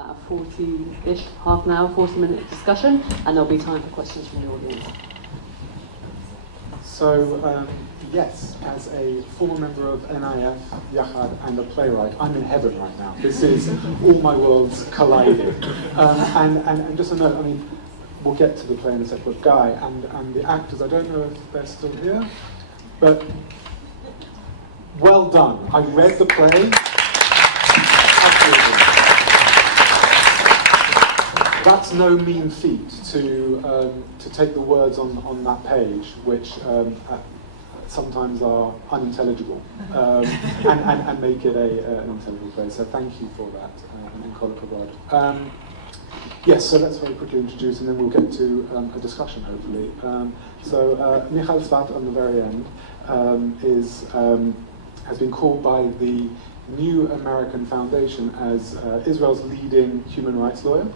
about a 40-ish, half an hour, 40-minute discussion, and there'll be time for questions from the audience. So, yes, as a former member of NIF, Yachad, and a playwright, I'm in heaven right now. This is all my worlds colliding. And just a note, I mean, we'll get to the play in a second, but Guy and the actors, I don't know if they're still here, but well done. I read the play. Absolutely. That's no mean feat to take the words on that page, which sometimes are unintelligible, and make it an intelligible play. So thank you for that, and Kol Kavod. Yes, so let's very quickly introduce, and then we'll get to a discussion, hopefully. So Michal Sfard, on the very end, has been called by the New American Foundation as Israel's leading human rights lawyer.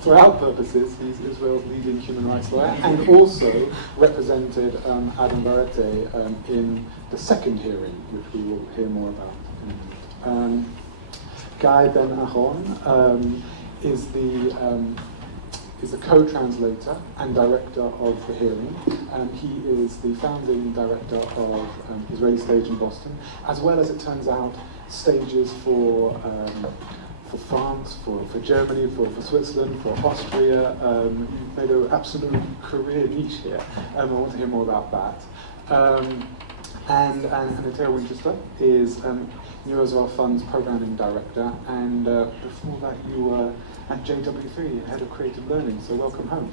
For our purposes, he's Israel's leading human rights lawyer, and also represented Adam Barete in the second hearing, which we will hear more about in a minute. Guy Ben-Aharon is the co-translator and director of the hearing. He is the founding director of Israeli Stage in Boston, as well as, it turns out, stages for France, for Germany, for Switzerland, for Austria. You've made an absolute career niche here. I want to hear more about that. And Atira Winchester is Eurozone Fund's programming director, and before that you were at JW3, head of creative learning, so welcome home.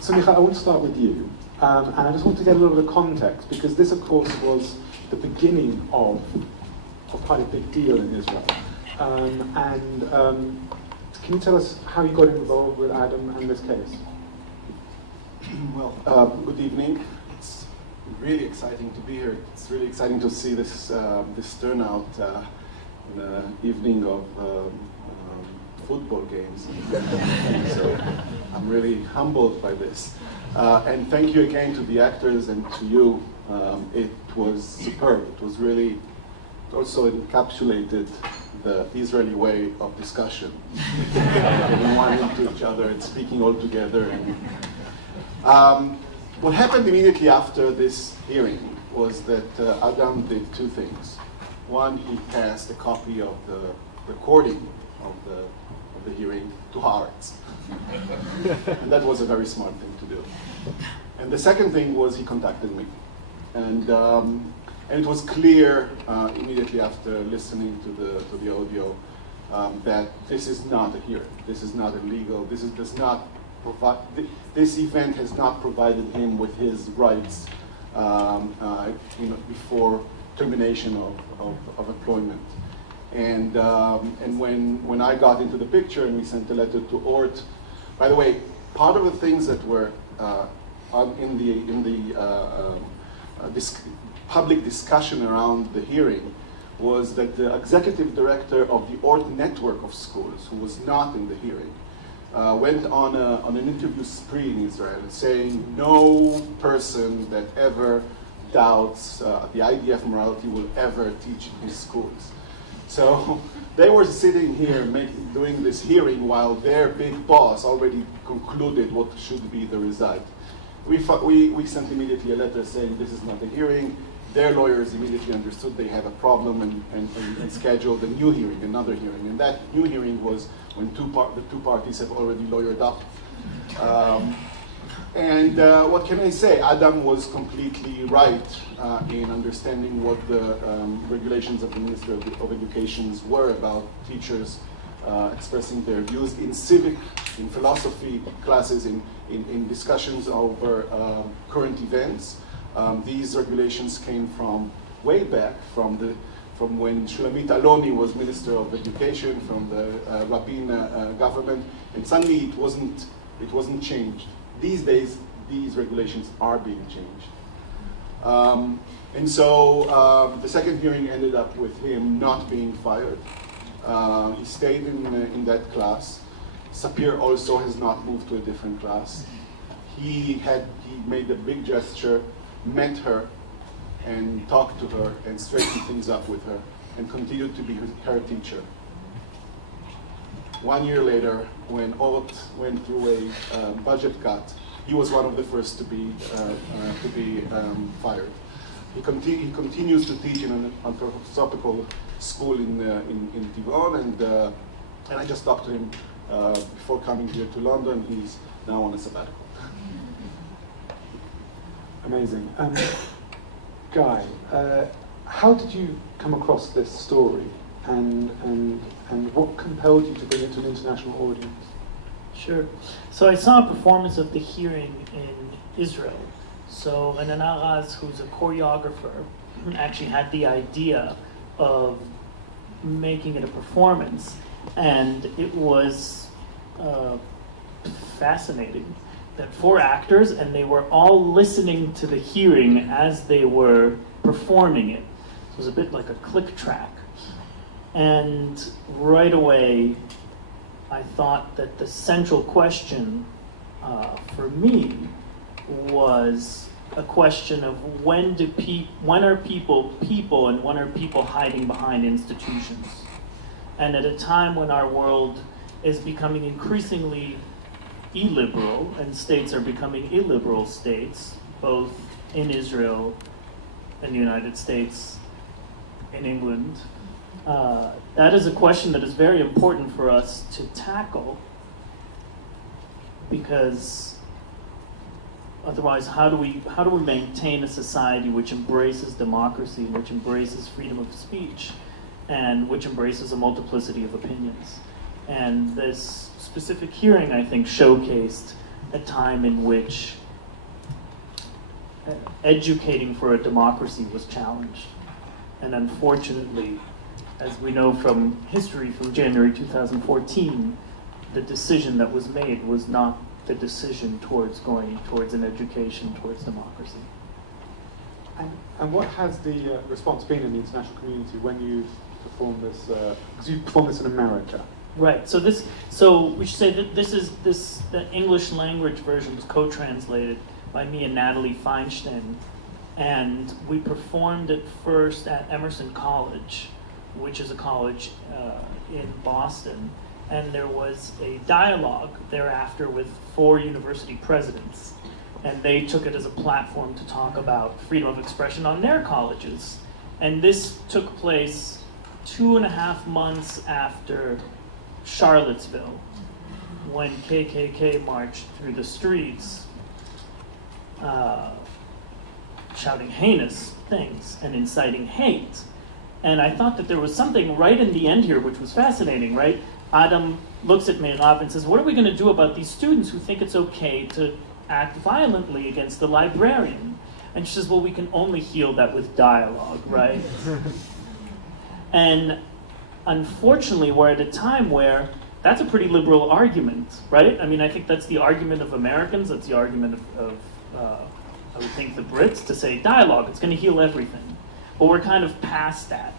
So Michal, I want to start with you, and I just want to get a little bit of context, because this of course was the beginning of quite a big deal in Israel. Can you tell us how you got involved with Adam and this case? Well, good evening. It's really exciting to be here. It's really exciting to see this turnout in the evening of football games. So I'm really humbled by this. And thank you again to the actors and to you. It was superb. It was really also encapsulated the Israeli way of discussion. Getting one into each other and speaking all together. And, what happened immediately after this hearing was that Adam did two things. One, he passed a copy of the recording of the hearing to Haaretz. And that was a very smart thing to do. And the second thing was he contacted me. And it was clear immediately after listening to the audio that this is not a hearing. This is not illegal. This event has not provided him with his rights before termination of employment. And when I got into the picture and we sent a letter to Ort, by the way, part of the things that were in the public discussion around the hearing was that the executive director of the Ort network of schools, who was not in the hearing, went on an interview spree in Israel, saying no person that ever doubts the IDF morality will ever teach in his schools. So they were sitting here doing this hearing while their big boss already concluded what should be the result. We sent immediately a letter saying this is not a hearing. Their lawyers immediately understood they have a problem and scheduled a new hearing, another hearing. And that new hearing was when the two parties have already lawyered up. What can I say? Adam was completely right in understanding what the regulations of the Ministry of Education were about teachers expressing their views in civic, in philosophy classes, in discussions over current events. These regulations came from way back, from when Shulamit Aloni was Minister of Education, from the Rabin government, and suddenly it wasn't changed. These days, these regulations are being changed. And so the second hearing ended up with him not being fired. He stayed in that class. Sapir also has not moved to a different class. He made a big gesture, met her, and talk to her and straighten things up with her and continue to be her teacher. 1 year later, when Ort went through a budget cut, he was one of the first to be fired. He continues to teach in an anthroposophical school in Tivon, and I just talked to him before coming here to London. He's now on a sabbatical. Amazing. Guy, how did you come across this story, and what compelled you to bring it to an international audience? Sure. So I saw a performance of the hearing in Israel. So Ben-Aharon, who's a choreographer, actually had the idea of making it a performance, and it was fascinating. That 4 actors, and they were all listening to the hearing as they were performing it. It was a bit like a click track. And right away, I thought that the central question for me was a question of when are people and when are people hiding behind institutions? And at a time when our world is becoming increasingly illiberal, and states are becoming illiberal states, both in Israel, in the United States, in England. That is a question that is very important for us to tackle, because otherwise, how do we maintain a society which embraces democracy, which embraces freedom of speech, and which embraces a multiplicity of opinions? And this specific hearing, I think, showcased a time in which educating for a democracy was challenged. And unfortunately, as we know from history from January 2014, the decision that was made was not the decision towards going towards an education towards democracy. And what has the response been in the international community when you've performed this? Because you performed this in America. Right. So we should say that the English language version was co-translated by me and Natalie Feinstein, and we performed it first at Emerson College, which is a college in Boston, and there was a dialogue thereafter with 4 university presidents, and they took it as a platform to talk about freedom of expression on their colleges. And this took place 2.5 months after Charlottesville, when KKK marched through the streets shouting heinous things and inciting hate. And I thought that there was something right in the end here which was fascinating, right? Adam looks at Meirav and says, what are we going to do about these students who think it's okay to act violently against the librarian? And she says, well, we can only heal that with dialogue, right? And unfortunately, we're at a time where that's a pretty liberal argument, right? I mean, I think that's the argument of Americans, that's the argument of I would think, the Brits, to say dialogue, it's going to heal everything. But we're kind of past that.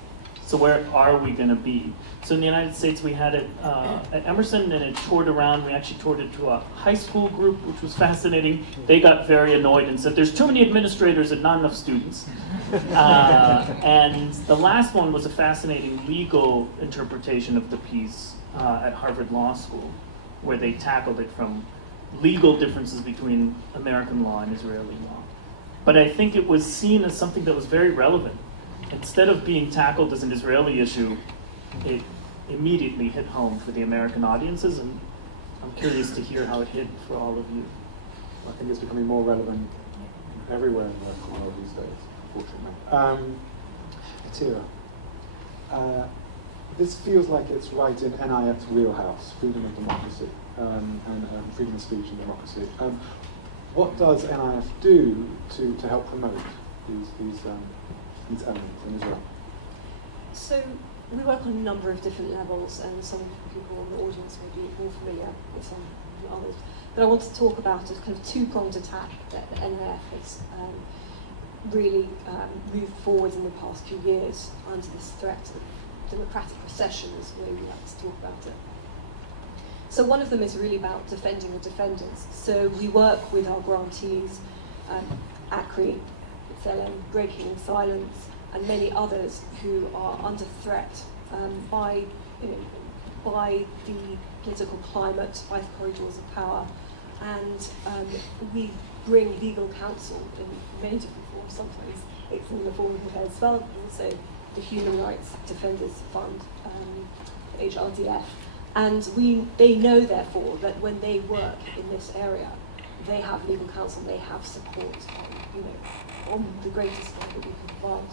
So where are we going to be? So in the United States, we had it at Emerson, and it toured around. We actually toured it to a high school group, which was fascinating. They got very annoyed and said, there's too many administrators and not enough students. And the last one was a fascinating legal interpretation of the piece at Harvard Law School, where they tackled it from legal differences between American law and Israeli law. But I think it was seen as something that was very relevant. Instead of being tackled as an Israeli issue, it immediately hit home for the American audiences, and I'm curious to hear how it hit for all of you. I think it's becoming more relevant everywhere in the Western world these days, unfortunately. Atira, this feels like it's right in NIF's wheelhouse, freedom of democracy, and freedom of speech and democracy. What does NIF do to help promote these elements in Israel? So we work on a number of different levels, and some people in the audience may be more familiar with some than others. But I want to talk about a kind of two-pronged attack that the NIF has really moved forward in the past few years under this threat of democratic recession, is the way we like to talk about it. So one of them is really about defending the defendants. So we work with our grantees, ACRI, B'Tselem, Breaking Silence, and many others who are under threat by the political climate, by the corridors of power, and we bring legal counsel in many different forms. Sometimes it's in the form of the Sfard, but also the Human Rights Defenders Fund, HRDF. And they know, therefore, that when they work in this area, they have legal counsel, they have support on the greatest level that we can provide.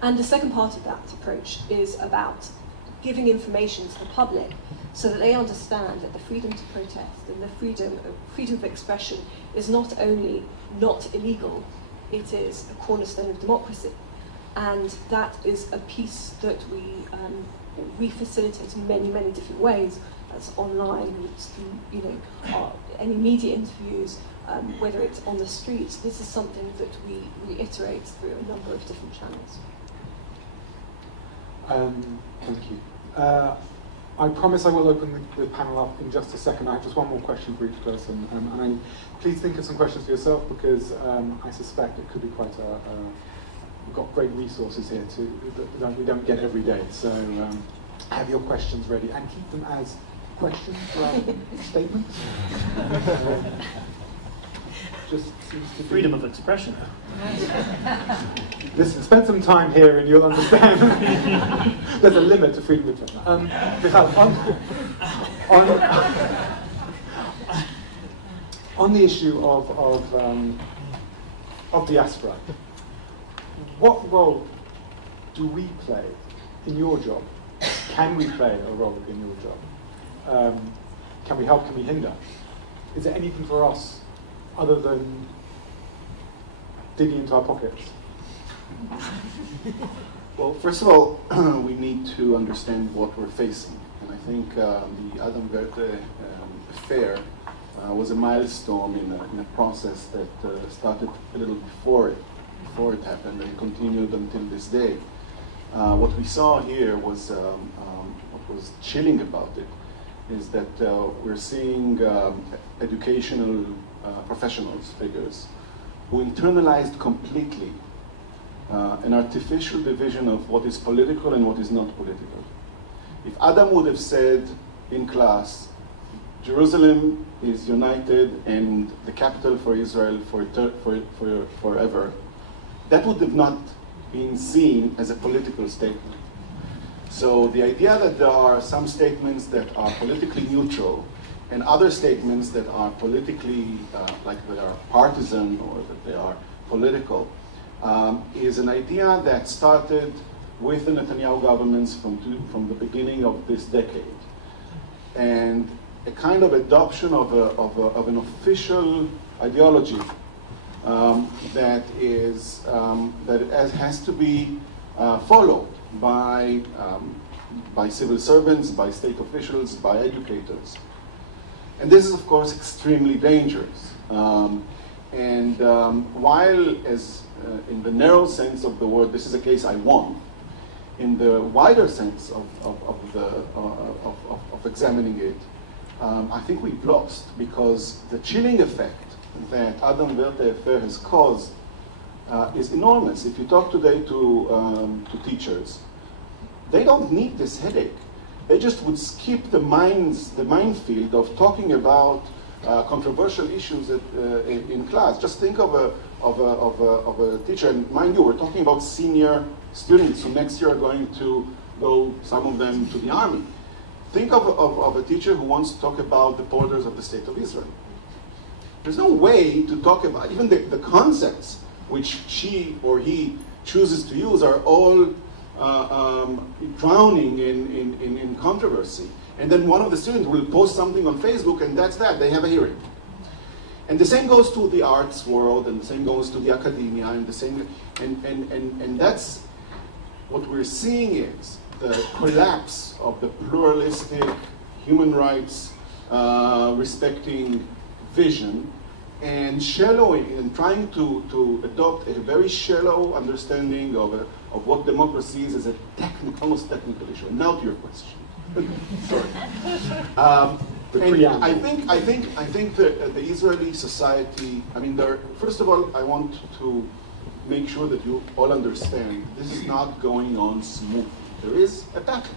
And the second part of that approach is about giving information to the public so that they understand that the freedom to protest and the freedom of expression is not only not illegal, it is a cornerstone of democracy. And that is a piece that we facilitate in many, many different ways. That's online, any media interviews, whether it's on the streets. This is something that we reiterate through a number of different channels. Thank you. I promise I will open the panel up in just a second. I have just one more question for each person. Please think of some questions for yourself, because I suspect it could be quite we've got great resources here that we don't get every day. So have your questions ready and keep them as questions rather than statements. Just seems to be Freedom of expression. Listen, spend some time here and you'll understand. There's a limit to freedom of expression. On the issue of diaspora, what role do we play in your job? Can we play a role in your job? Can we help? Can we hinder? Is there anything for us other than digging into our pockets? Well, first of all, we need to understand what we're facing. And I think the Adam Verte affair was a milestone in a process that started a little before it happened and continued until this day. What we saw here was, what was chilling about it, is that we're seeing educational professionals, figures, who internalized completely an artificial division of what is political and what is not political. If Adam would have said in class, Jerusalem is united and the capital for Israel forever, that would have not been seen as a political statement. So the idea that there are some statements that are politically neutral and other statements that are politically, like they are partisan or that they are political, is an idea that started with the Netanyahu governments from the beginning of this decade. And a kind of adoption of an official ideology that has to be followed by civil servants, by state officials, by educators. And this is, of course, extremely dangerous. While as in the narrow sense of the word, this is a case I won, in the wider sense of examining it, I think we've lost, because the chilling effect that Adam Verte affair has caused is enormous. If you talk today to teachers, they don't need this headache. They just would skip the minefield of talking about controversial issues in class. Just think of a teacher, and mind you, we're talking about senior students who next year are going to go, some of them, to the army. Think of a teacher who wants to talk about the borders of the state of Israel. There's no way to talk about, even the concepts which she or he chooses to use are all drowning in controversy. And then one of the students will post something on Facebook, and that's that, they have a hearing. And the same goes to the arts world, and the same goes to the academia, and the same, and that's what we're seeing is the collapse of the pluralistic, human rights respecting vision, and shallowing and trying to adopt a very shallow understanding of what democracy is as a almost technical issue. And now to your question. Sorry. I think that the Israeli society. I mean, first of all, I want to make sure that you all understand this is not going on smoothly. There is a battle.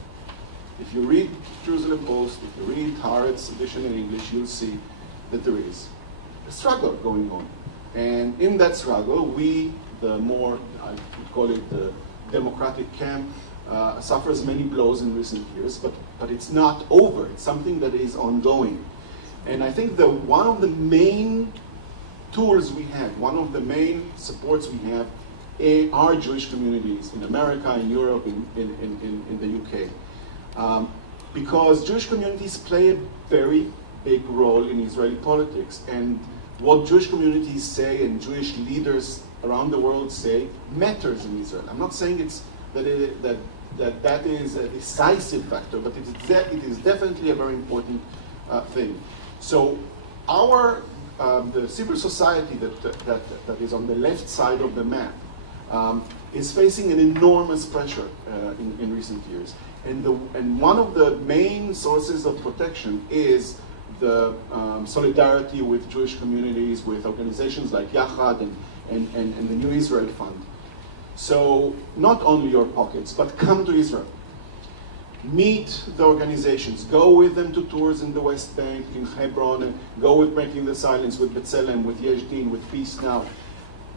If you read Jerusalem Post, if you read Haaretz edition in English, you'll see that there is a struggle going on. And in that struggle, we, the more, I would call it the democratic camp, suffers many blows in recent years, but it's not over. It's something that is ongoing. And I think that one of the main tools we have, one of the main supports we have are Jewish communities in America, in Europe, in the UK. Because Jewish communities play a very big role in Israeli politics. And what Jewish communities say and Jewish leaders around the world say matters in Israel. I'm not saying that is a decisive factor, but it is definitely a very important thing. So the civil society that is on the left side of the map is facing an enormous pressure in recent years. And one of the main sources of protection is the solidarity with Jewish communities, with organizations like Yachad and the New Israel Fund. So not only your pockets, but come to Israel. Meet the organizations. Go with them to tours in the West Bank, in Hebron, and go with Breaking the Silence, with B'Tselem, with Yesh Din, with Peace Now.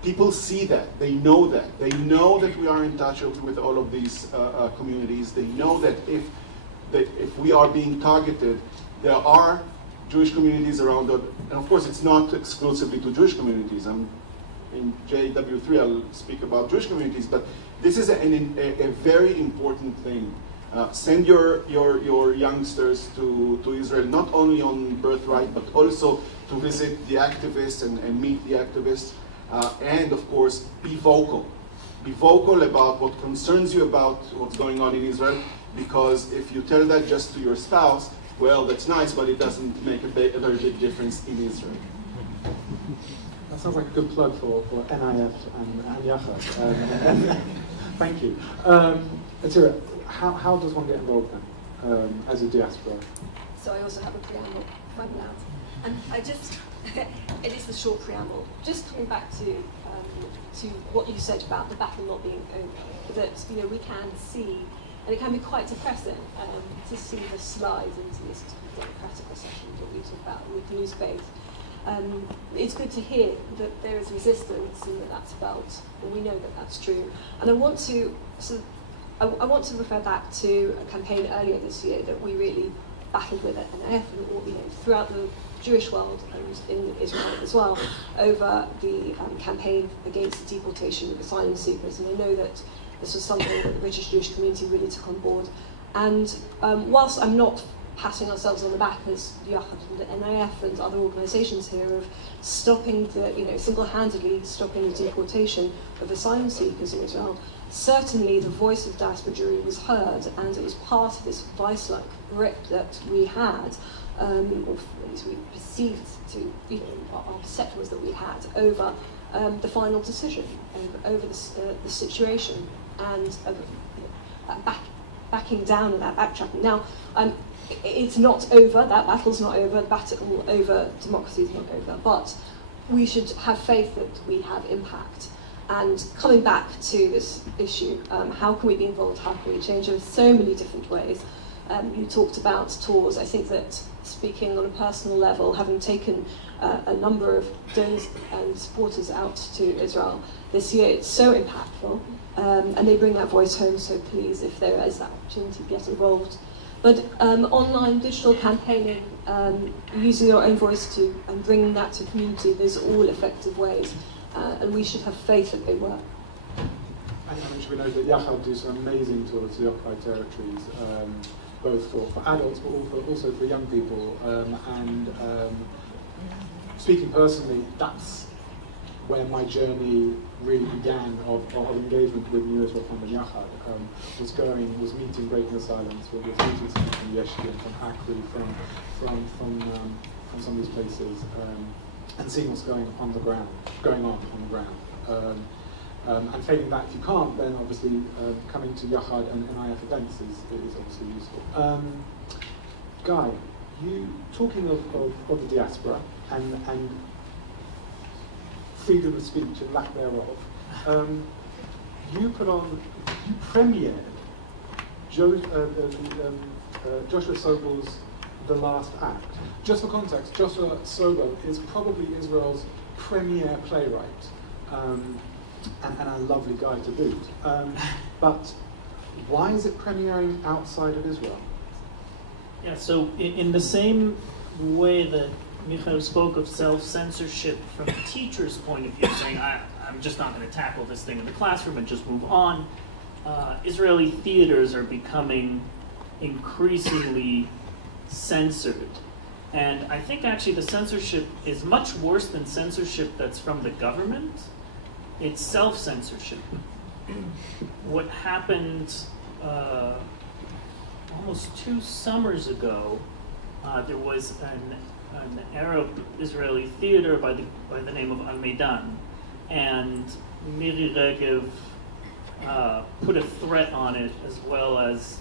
People see that. They know that. They know that we are in touch with all of these communities. They know that if we are being targeted, there are Jewish communities around it. And of course, it's not exclusively to Jewish communities. In JW3, I'll speak about Jewish communities, but this is a very important thing. Send your youngsters to Israel, not only on birthright, but also to visit the activists and meet the activists. And of course, be vocal. Be vocal about what concerns you about what's going on in Israel, because if you tell that just to your spouse, well, that's nice, but it doesn't make a very big difference in Israel. That sounds like a good plug for NIF and Yachad. Thank you. Atira, how does one get involved then, as a diaspora? So I also have a preamble, find out. And I just, it is a short preamble. Just coming back to what you said about the battle not being over, that we can see, and it can be quite depressing to see the slide into this democratic recession that we talk about with new space. It's good to hear that there is resistance and that's felt, and we know that that's true. And I want to refer back to a campaign earlier this year that we really battled with at NIF and throughout the Jewish world and in Israel as well, over the campaign against the deportation of asylum seekers. And I know that this was something that the British Jewish community really took on board. And whilst I'm not patting ourselves on the back as Yachad and NIF and other organisations here of stopping single-handedly stopping the deportation of asylum seekers in Israel, certainly the voice of diaspora Jewry was heard, and it was part of this vice-like grip that we had, or at least we perceived to be, our perception was that we had over the final decision, over the situation, and backing down and that backtracking. Now, it's not over, that battle's not over, the battle over democracy is not over, but we should have faith that we have impact. And coming back to this issue, how can we be involved, how can we change? There are so many different ways. You talked about tours. I think that, speaking on a personal level, having taken a number of donors and supporters out to Israel this year, it's so impactful, and they bring that voice home, so please, if there is that opportunity, get involved. But online digital campaigning, using your own voice and bringing that to community, those are all effective ways, and we should have faith that they work. And we know that Yachad do some amazing tours to the occupied territories, both for adults but also for young people. Speaking personally, that's where my journey really began of engagement with New Israel Fund and Yachad. Was meeting Breaking the Silence, was meeting someone from Yesh Din, from Akri, from some of these places, and seeing what's going on the ground. And failing that, if you can't, then obviously coming to Yachad and NIF events is obviously useful. Guy, you talking of the diaspora and freedom of speech and lack thereof, you premiered Joshua Sobel's The Last Act. Just for context, Joshua Sobel is probably Israel's premier playwright, and a lovely guy to boot. But why is it premiering outside of Israel? Yeah, so in the same way that Michael spoke of self-censorship from a teacher's point of view, saying, I'm just not going to tackle this thing in the classroom and just move on, Israeli theaters are becoming increasingly censored. And I think actually the censorship is much worse than censorship that's from the government. It's self-censorship. What happened almost 2 summers ago, there was an Arab-Israeli theater by the name of Al-Meidan, and Miri Regev put a threat on it, as well as,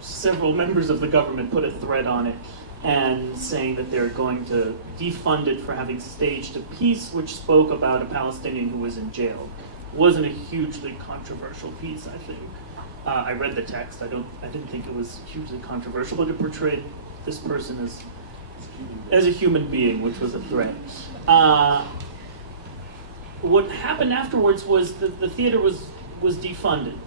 several members of the government put a threat on it, and saying that they're going to defund it for having staged a piece which spoke about a Palestinian who was in jail. It wasn't a hugely controversial piece, I think. I read the text. I didn't think it was hugely controversial, but it portrayed this person as a human being, which was a threat. What happened afterwards was that the theater was defunded.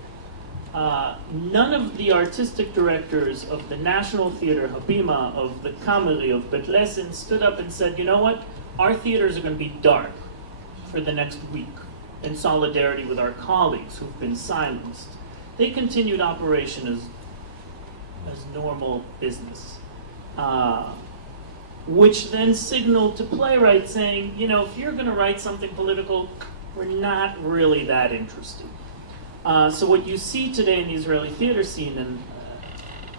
None of the artistic directors of the National Theater, Habima, of the Kameri, of Bet Lesin, stood up and said, you know what, our theaters are going to be dark for the next week, in solidarity with our colleagues who've been silenced. They continued operation as normal business, which then signaled to playwrights saying, if you're going to write something political, we're not really that interested. So what you see today in the Israeli theater scene, and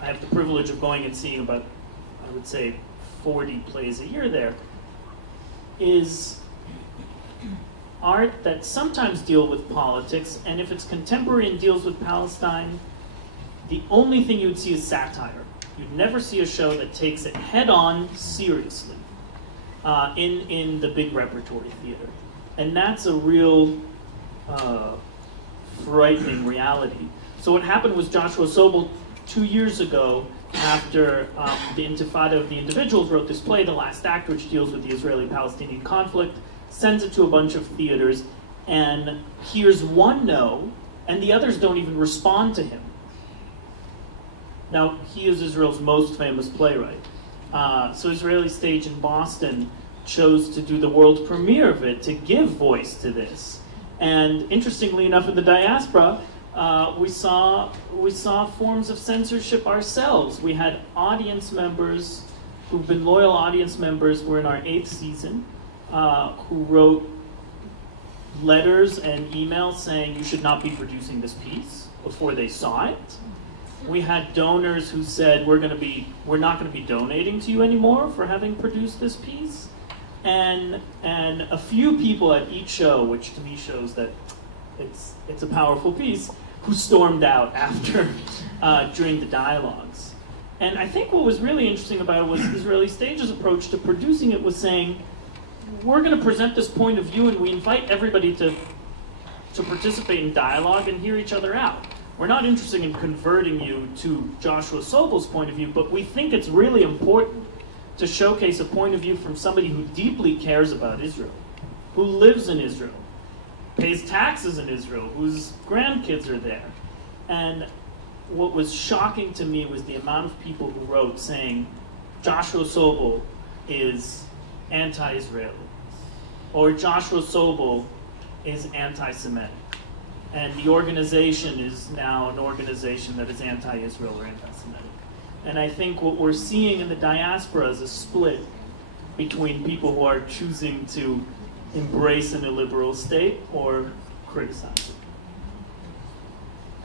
I have the privilege of going and seeing about, I would say, 40 plays a year there, is art that sometimes deal with politics, and if it's contemporary and deals with Palestine, the only thing you would see is satire. You'd never see a show that takes it head-on seriously in the big repertory theater. And that's a real frightening reality. So what happened was Joshua Sobel, 2 years ago, after the Intifada of the Individuals, wrote this play, The Last Act, which deals with the Israeli-Palestinian conflict, sends it to a bunch of theaters, and hears one no, and the others don't even respond to him. Now, he is Israel's most famous playwright. So Israeli Stage in Boston chose to do the world premiere of it to give voice to this. And interestingly enough, in the diaspora, we saw forms of censorship ourselves. We had audience members who've been loyal audience members. We're in our 8th season, who wrote letters and emails saying you should not be producing this piece before they saw it. We had donors who said we're not going to be donating to you anymore for having produced this piece. And a few people at each show, which to me shows that it's a powerful piece, who stormed out after during the dialogues. And I think what was really interesting about it was Israeli Stage's approach to producing it was saying, we're going to present this point of view and we invite everybody to participate in dialogue and hear each other out. We're not interested in converting you to Joshua Sobel's point of view, but we think it's really important to showcase a point of view from somebody who deeply cares about Israel, who lives in Israel, pays taxes in Israel, whose grandkids are there. And what was shocking to me was the amount of people who wrote saying, Joshua Sobel is anti-Israeli, or Joshua Sobel is anti-Semitic. And the organization is now an organization that is anti-Israel or anti-Semitic. And I think what we're seeing in the diaspora is a split between people who are choosing to embrace an illiberal state or criticize it.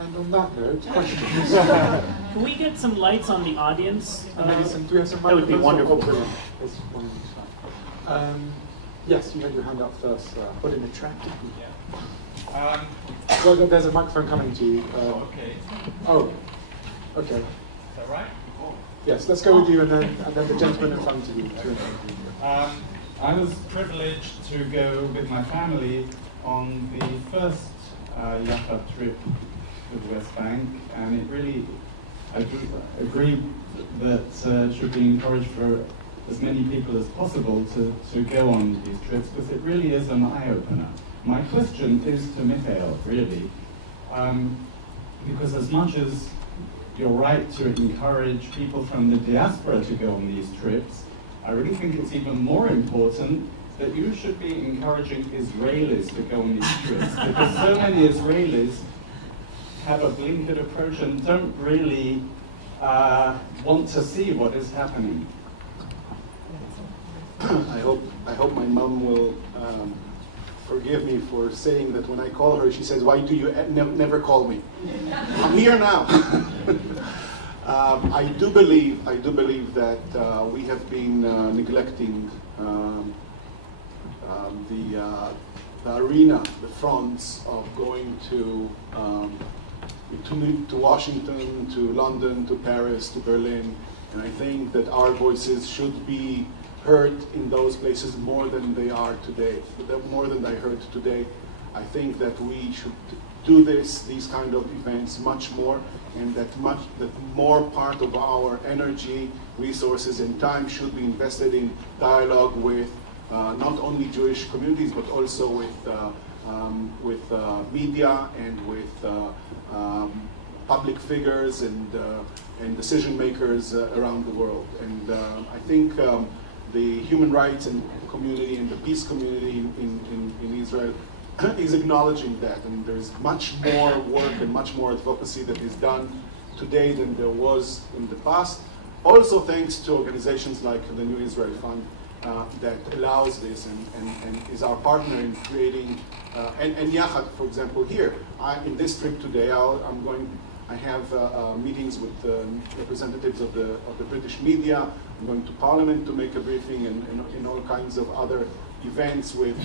And on that note, questions? Can we get some lights on the audience? Do we have some That would be wonderful. There's one on each side. Yes, you had your hand up first. What an attractive group. Well, there's a microphone coming to you. Okay. Oh, okay. Is that right? Yes, let's go with you and then the gentleman in front of you. I was privileged to go with my family on the first Yachad trip to the West Bank, and it really, I agree that it should be encouraged for as many people as possible to go on these trips, because it really is an eye-opener. My question is to Michael, really, because as much as you're right to encourage people from the diaspora to go on these trips, I really think it's even more important that you should be encouraging Israelis to go on these trips, because so many Israelis have a blinkered approach and don't really want to see what is happening. I hope my mom will forgive me for saying that when I call her, she says, "Why do you never call me?" I'm here now. I do believe that we have been neglecting the arena, the fronts of going to Washington, to London, to Paris, to Berlin, and I think that our voices should be heard in those places more than they are today, more than I heard today. I think that we should do these kind of events much more, and that more part of our energy, resources, and time should be invested in dialogue with not only Jewish communities, but also with media and with public figures and decision makers around the world. And I think the human rights and community and the peace community in Israel is acknowledging that, and there's much more work and much more advocacy that is done today than there was in the past. Also thanks to organizations like the New Israel Fund that allows this and is our partner in creating, and Yachad, for example, here. In this trip today, I have meetings with representatives of the British media. I'm going to Parliament to make a briefing, and all kinds of other events with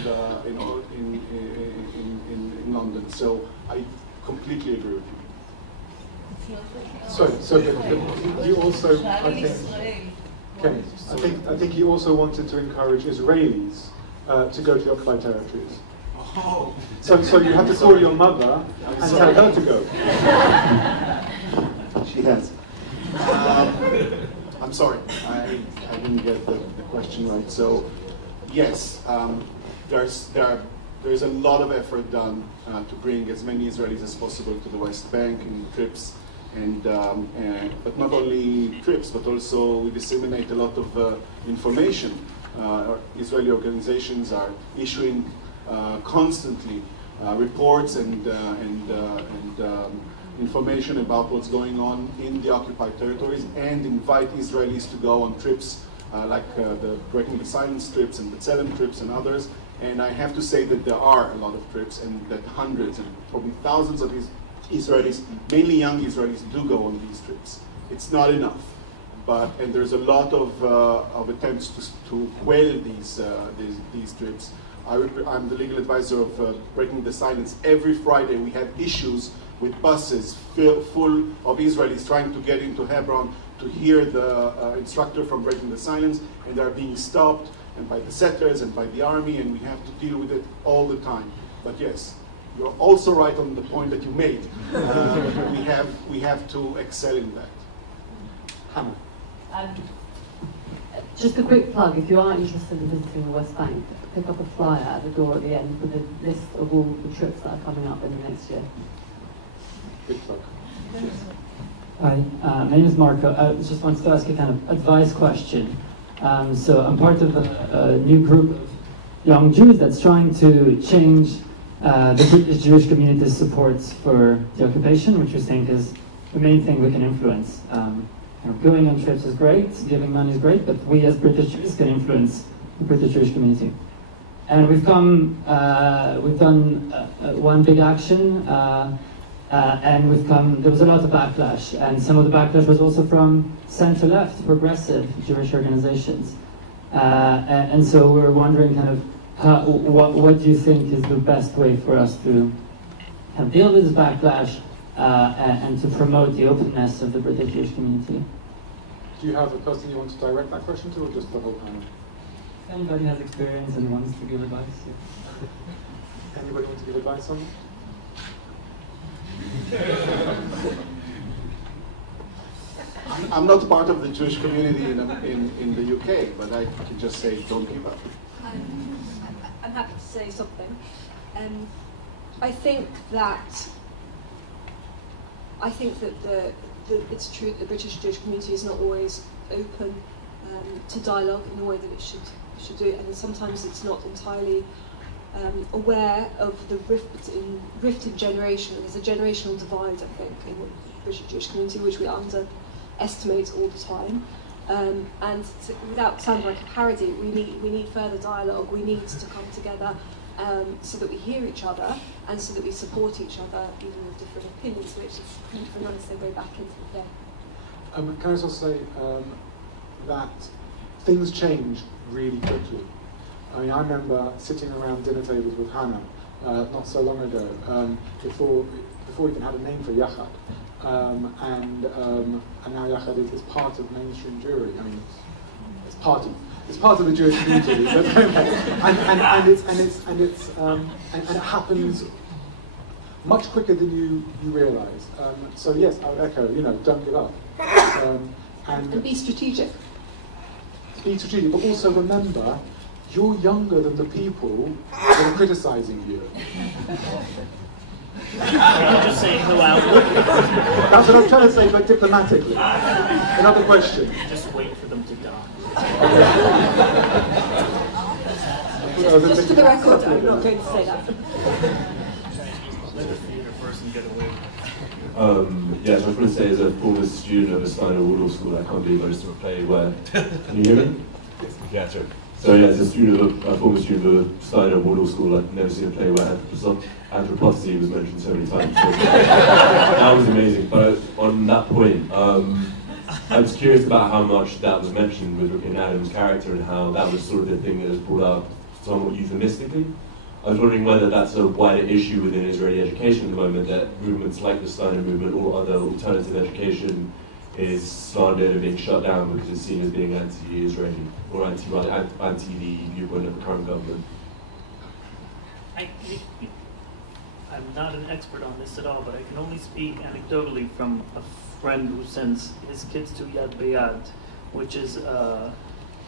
in London. So I completely agree with you. So you also, I think you also wanted to encourage Israelis to go to the occupied territories. Oh. So you have to call your mother and tell her to go. She has. I'm sorry, I didn't get the question right. So yes, there's a lot of effort done to bring as many Israelis as possible to the West Bank in trips, but not only trips, but also we disseminate a lot of information. Israeli organizations are issuing constantly reports and information about what's going on in the occupied territories, and invite Israelis to go on trips like the Breaking the Silence trips and the B'Tselem trips and others. And I have to say that there are a lot of trips, and that hundreds and probably thousands of Israelis, mainly young Israelis, do go on these trips. It's not enough, and there's a lot of attempts to quell these trips. I'm the legal advisor of Breaking the Silence. Every Friday we have issues with buses full of Israelis trying to get into Hebron to hear the instructor from Breaking the Silence, and they're being stopped and by the settlers and by the army, and we have to deal with it all the time. But yes, you're also right on the point that you made. We have to excel in that. Hannah. Just a quick plug, if you are interested in visiting the West Bank, pick up a flyer at the door at the end with a list of all the trips that are coming up in the next year. Good plug. Hi, my name is Marco. I just wanted to ask a kind of advice question. So I'm part of a new group of young Jews that's trying to change the British Jewish community's support for the occupation, which we think is the main thing we can influence. Going on trips is great, giving money is great, but we as British Jews can influence the British Jewish community. And we've done one big action, and there was a lot of backlash, and some of the backlash was also from center-left, progressive Jewish organizations. And so we're wondering kind of what do you think is the best way for us to kind of deal with this backlash and to promote the openness of the British Jewish community? Do you have a person you want to direct that question to, or just the whole panel? If anybody has experience and wants to give advice. Anybody want to give advice on it? I'm not part of the Jewish community in the UK, but I can just say, don't give up. I'm happy to say something. I think that it's true that the British Jewish community is not always open to dialogue in the way that it should do, and sometimes it's not entirely aware of the rift in generation. There's a generational divide, I think, in the British Jewish community, which we underestimate all the time. Without sounding like a parody, we need further dialogue. We need to come together so that we hear each other and so that we support each other, even with different opinions, which is kind of a nice segue back into the day. Can I also say that things change really quickly. I mean, I remember sitting around dinner tables with Hannah not so long ago, before we even had a name for Yachad. And now Yachad is part of mainstream Jewry. I mean, it's part of the Jewish community, and it happens much quicker than you realise. So yes, I would echo. Don't give up, and be strategic. Be strategic, but also remember, you're younger than the people that are criticising you. I'm just saying who outlook. That's what I'm trying to say, but diplomatically. Another question. Just wait for them to die. Just for the record, I'm not going to say that. Let the theatre person get away. Yeah, so I was going to say, as a former student of a Steiner Waldorf school, I can't believe I just saw a play where. Can you hear me? Yeah, sure. So yeah, as a former student of a Steiner Waldorf school, I've never seen a play where anthropocentry was mentioned so many times. So that was amazing. But on that point, I was curious about how much that was mentioned with Rupert Adams' character and how that was sort of the thing that was brought up somewhat euphemistically. I was wondering whether that's a wider issue within Israeli education at the moment, that movements like the Steiner movement or other alternative education is slandered and being shut down because it's seen as being anti-Israeli, or anti the viewpoint of the current government. I'm not an expert on this at all, but I can only speak anecdotally from a friend who sends his kids to Yad, which is a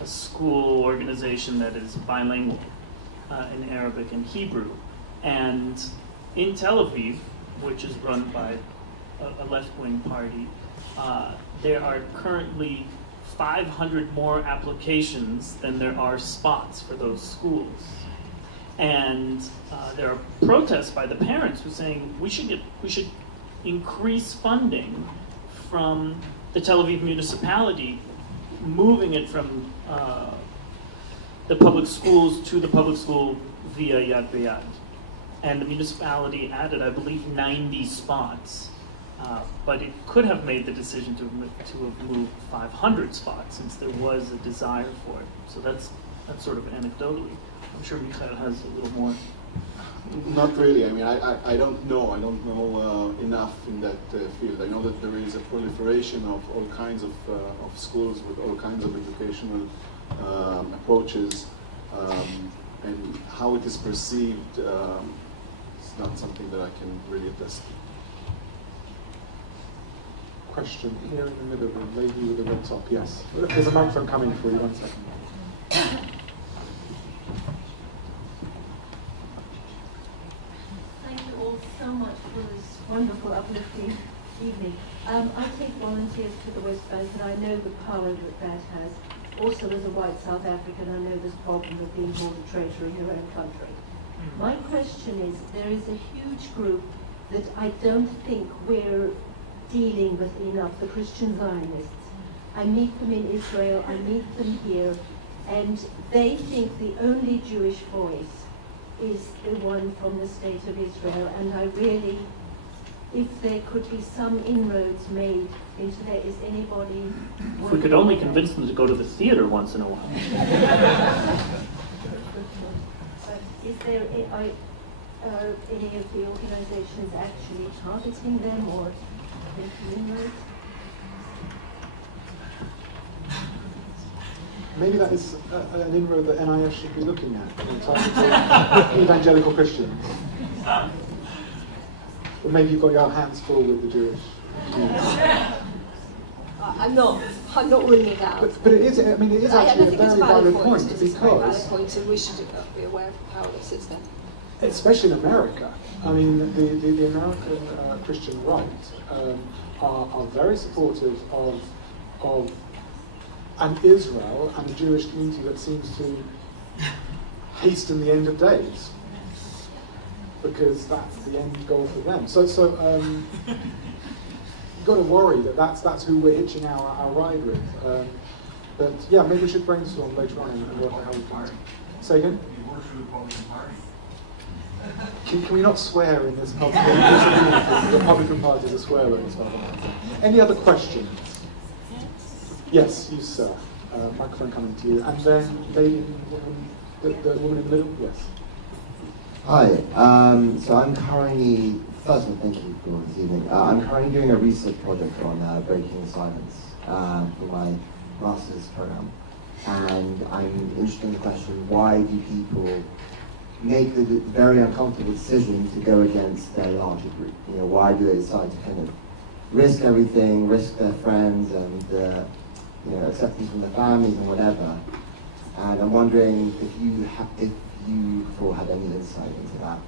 school organization that is bilingual in Arabic and Hebrew. And in Tel Aviv, which is run by a left-wing party, there are currently 500 more applications than there are spots for those schools. And there are protests by the parents who are saying we should increase funding from the Tel Aviv municipality, moving it from the public schools to the public school via Yad B'Yad. And the municipality added, I believe, 90 spots. But it could have made the decision to have moved 500 spots since there was a desire for it. So that's sort of anecdotally. I'm sure Michael has a little more. Not really. I mean, I don't know. I don't know enough in that field. I know that there is a proliferation of all kinds of schools with all kinds of educational approaches, and how it is perceived is not something that I can really attest to. Question here in the middle, the lady with the red top. Yes. There's a microphone coming for you. 1 second. Thank you all so much for this wonderful, uplifting evening. I take volunteers to the West Bank, and I know the power that has. Also, as a white South African, I know this problem of being called a traitor in your own country. My question is, there is a huge group that I don't think we're dealing with enough, the Christian Zionists. I meet them in Israel, I meet them here, and they think the only Jewish voice is the one from the state of Israel, and I really, if there could be some inroads made into there, is anybody... If we could only convince them to go to the theater once in a while. Is there, are any of the organizations actually targeting them or making inroads? maybe that is an inroad that NIS should be looking at in terms of evangelical Christians. Or maybe you've got your hands full with the Jewish community. I'm not ruling it out. But it is, I mean, it is actually a very valid point It's a very valid because, point, and we should be aware of the power that sits there. especially in America, I mean, the American Christian right are very supportive of an Israel and a Jewish community that seems to hasten the end of days, because that's the end goal for them. So you've got to worry that that's who we're hitching our ride with. But yeah, maybe we should brainstorm later on and work out how we can. Say again? Can we not swear in this public? The Republican Party is a swear word as well. Any other questions? Yes, you sir. Microphone coming to you. And then lady, the woman in the middle, yes. Hi, so I'm currently, first of all, thank you for this evening. I'm currently doing a research project on breaking the silence for my master's program. And I'm interested in the question, why do people make the very uncomfortable decision to go against their larger group? You know, why do they decide to kind of risk everything, risk their friends and you know, acceptance from their families and whatever? And I'm wondering if you four had any insight into that.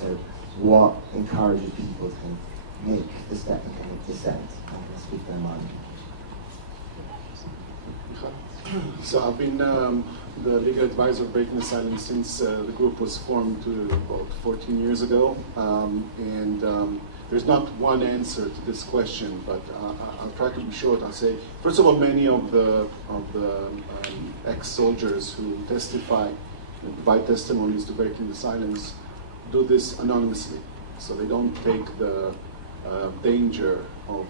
So what encourages people to kind of make the step and kind of dissent and speak their mind? So I've been the legal advisor of Breaking the Silence since the group was formed about 14 years ago. There's not one answer to this question, but I'll try to be short. I'll say, first of all, many of the ex-soldiers who testify, provide testimonies to Breaking the Silence, do this anonymously. So they don't take the danger of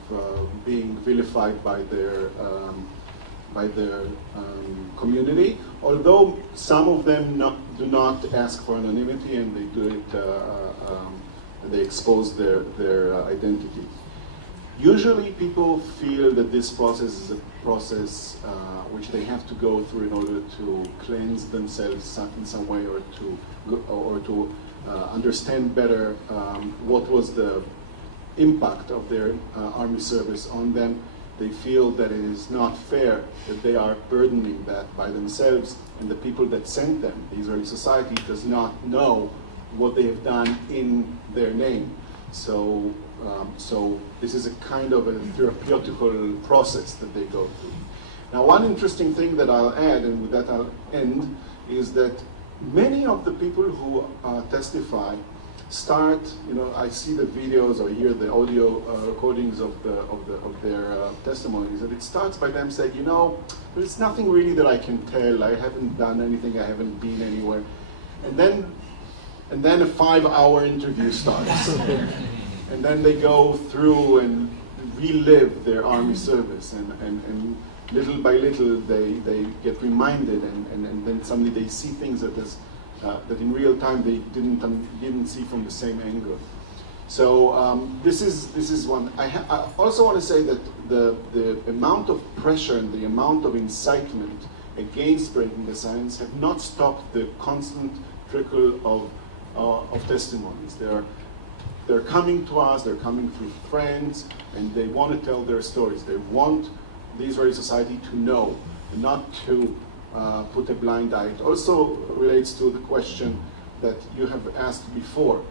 being vilified by their community, although some of them do not ask for anonymity, and they do it, they expose their identity. Usually people feel that this process is a process which they have to go through in order to cleanse themselves in some way, or to understand better what was the impact of their army service on them. They feel that it is not fair that they are burdening that by themselves, and the people that sent them, the Israeli society, does not know what they have done in their name. So this is a kind of a therapeutical process that they go through. Now, one interesting thing that I'll add, and with that I'll end, is that many of the people who testify start, you know, I see the videos or hear the audio recordings of their testimonies, and it starts by them saying, you know, there's nothing really that I can tell. I haven't done anything. I haven't been anywhere. And then a 5-hour interview starts, and then they go through and relive their army service, and little by little they get reminded, and then suddenly they see things that in real time they didn't see from the same angle. So this is one. I also want to say that the amount of pressure and the amount of incitement against Breaking the Silence have not stopped the constant trickle of testimonies. They're coming to us. They're coming through friends, and they want to tell their stories. They want the Israeli society to know, and not to put a blind eye. It also relates to the question that you have asked before.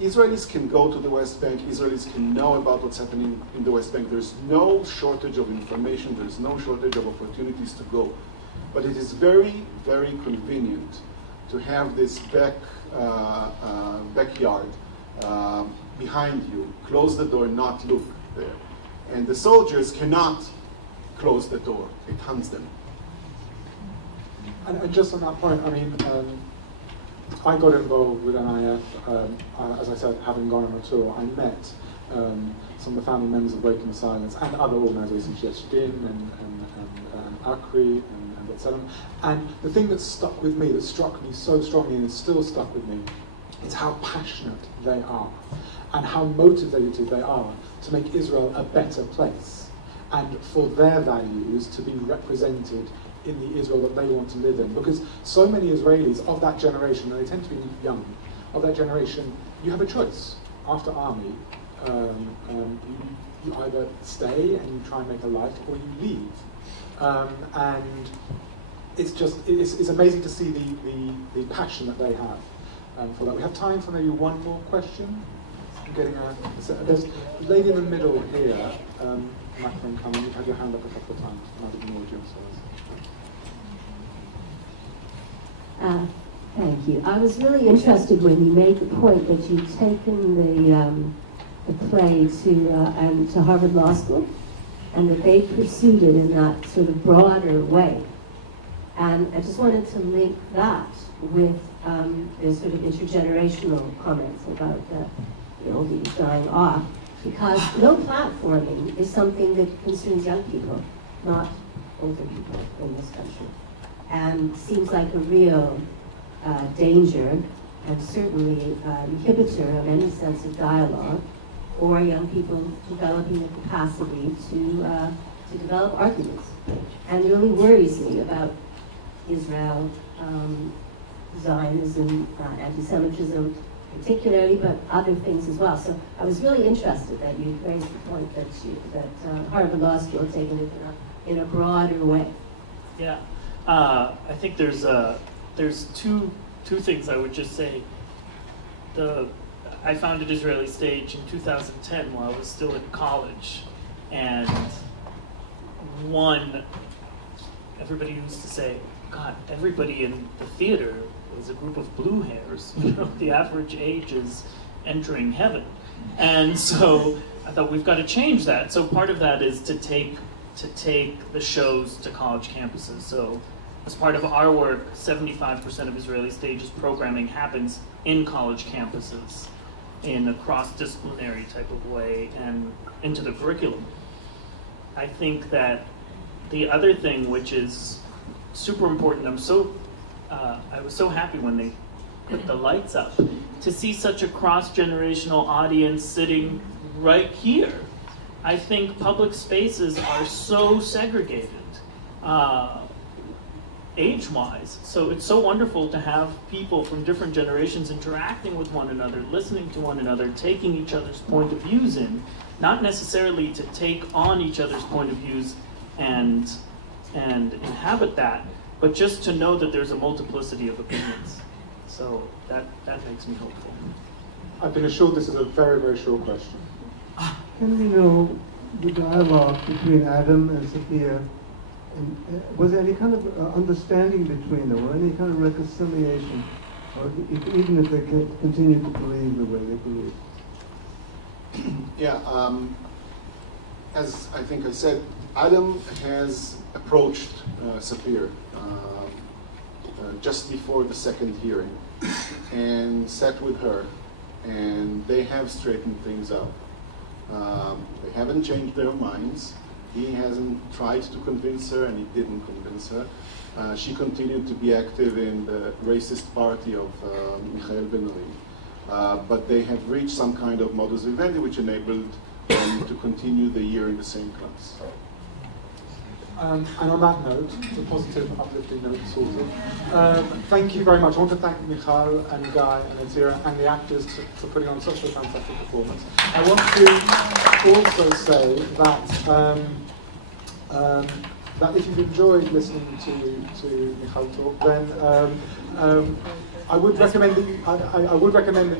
Israelis can go to the West Bank. Israelis can know about what's happening in the West Bank. There's no shortage of information. There's no shortage of opportunities to go. But it is very, very convenient to have this backyard behind you. Close the door, not look there. And the soldiers cannot close the door. It hunts them. And just on that point, I mean, I got involved with NIF, as I said, having gone on a tour. I met some of the family members of Breaking the Silence and other organizations, Yachad and Atira and etc. And the thing that stuck with me, that struck me so strongly and is still stuck with me, is how passionate they are and how motivated they are to make Israel a better place and for their values to be represented in the Israel that they want to live in. Because so many Israelis of that generation, and they tend to be young, of that generation, you have a choice. After army, you either stay and you try and make a life, or you leave. And it's amazing to see the passion that they have for that. We have time for maybe one more question. I'm getting there's a lady in the middle here, microphone coming. You've had your hand up a couple of times. Might be more audience. Thank you. I was really interested when you made the point that you'd taken the play to Harvard Law School, and that they pursued it in that sort of broader way. And I just wanted to link that with the sort of intergenerational comments about the oldies dying off, because no platforming is something that concerns young people, not older people in this country, and seems like a real danger, and certainly inhibitor of any sense of dialogue, or young people developing the capacity to develop arguments. And it really worries me about Israel, Zionism, anti-Semitism particularly, but other things as well. So I was really interested that you raised the point that Harvard Law School had taken it in a broader way. Yeah, I think there's two things I would just say. I founded Israeli Stage in 2010 while I was still in college, and everybody used to say, God, everybody in the theater is a group of blue hairs. The average age is entering heaven. And so I thought we've got to change that. So part of that is to take the shows to college campuses. So as part of our work, 75% of Israeli Stage's programming happens in college campuses in a cross-disciplinary type of way and into the curriculum. I think that the other thing, which is super important, I was so happy when they put the lights up, to see such a cross-generational audience sitting right here. I think public spaces are so segregated, age-wise. So it's so wonderful to have people from different generations interacting with one another, listening to one another, taking each other's point of views in, not necessarily to take on each other's point of views and inhabit that, but just to know that there's a multiplicity of opinions. So that makes me hopeful. I've been assured this is a very, very short question. Can we know the dialogue between Adam and Sophia? And was there any kind of understanding between them, or any kind of reconciliation, or even if they continue to believe the way they believe? Yeah, as I think I said, Adam has approached Sapir just before the second hearing and sat with her, and they have straightened things out. They haven't changed their minds. He hasn't tried to convince her, and he didn't convince her. She continued to be active in the racist party of Michael Ben-Aharon. But they have reached some kind of modus vivendi which enabled them to continue the year in the same class. And on that note, the positive, uplifting note sort of, thank you very much. I want to thank Michal and Guy and Atira and the actors for putting on such a fantastic performance. I want to also say that if you've enjoyed listening to Michal talk, then I would recommend that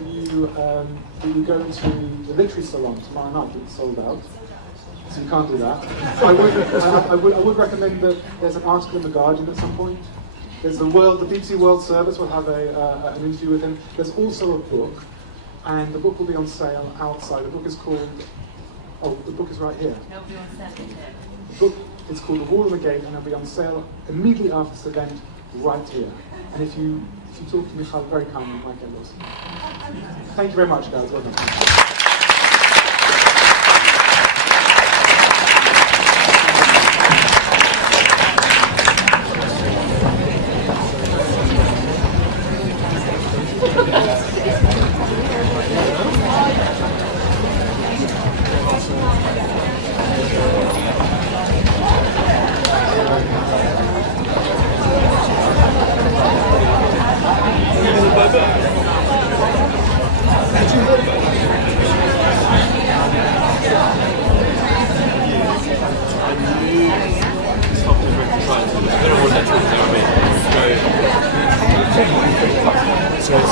you go to the Literary Salon tomorrow night. It's sold out, so you can't do that. I would recommend that there's an article in the Guardian at some point. There's the BBC World Service will have an interview with him. There's also a book, and the book will be on sale outside. The book is called. Oh, the book is right here. Nobody wants that. The book is called The Wall and the Gate, and it'll be on sale immediately after this event, right here. And if you talk to Michal very kindly, you might get lost. Thank you very much, guys. Well done. So it's